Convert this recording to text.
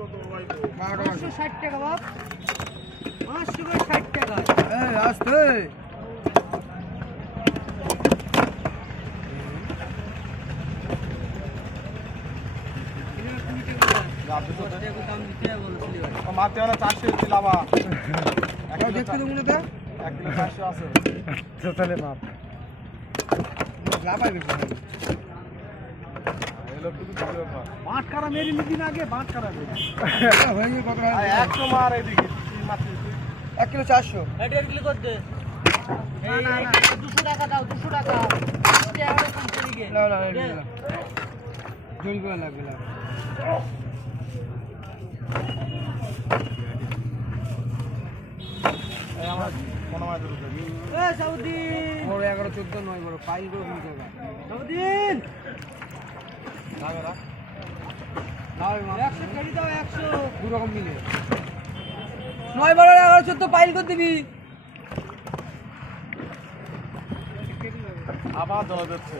560 টাকা বাপ, 560 টাকা। এই আসতে মারতে হলে 400 দিলাবা। দেখতে দেবো না তো 1 কিলো 400 আছে। তাহলে মাপ লাভ হবে এলো কিছু দিও না। বাট কারা মেরি নিদিন আগে বাট কারা মেরি। হয়ে গেল কত 100 মার এদিকে কি মারছিস? 1 কিলো 400 এটা কিলো কর দে। না 200 টাকা দাও, 200 টাকা। এটা আরো কম করে গে। না জল করে লাগবে না এই আমার কোন মাছ ধরতে? এ সাউদি, বড় 11 14 9 বড় পাইল করে কোন জায়গা সাউদিন যাবে না? নাও 100 কেজি দাও, 100। দু রকম মিলে 9 12 11 14 পাইল করে দিবি আবার ধরা যাচ্ছে।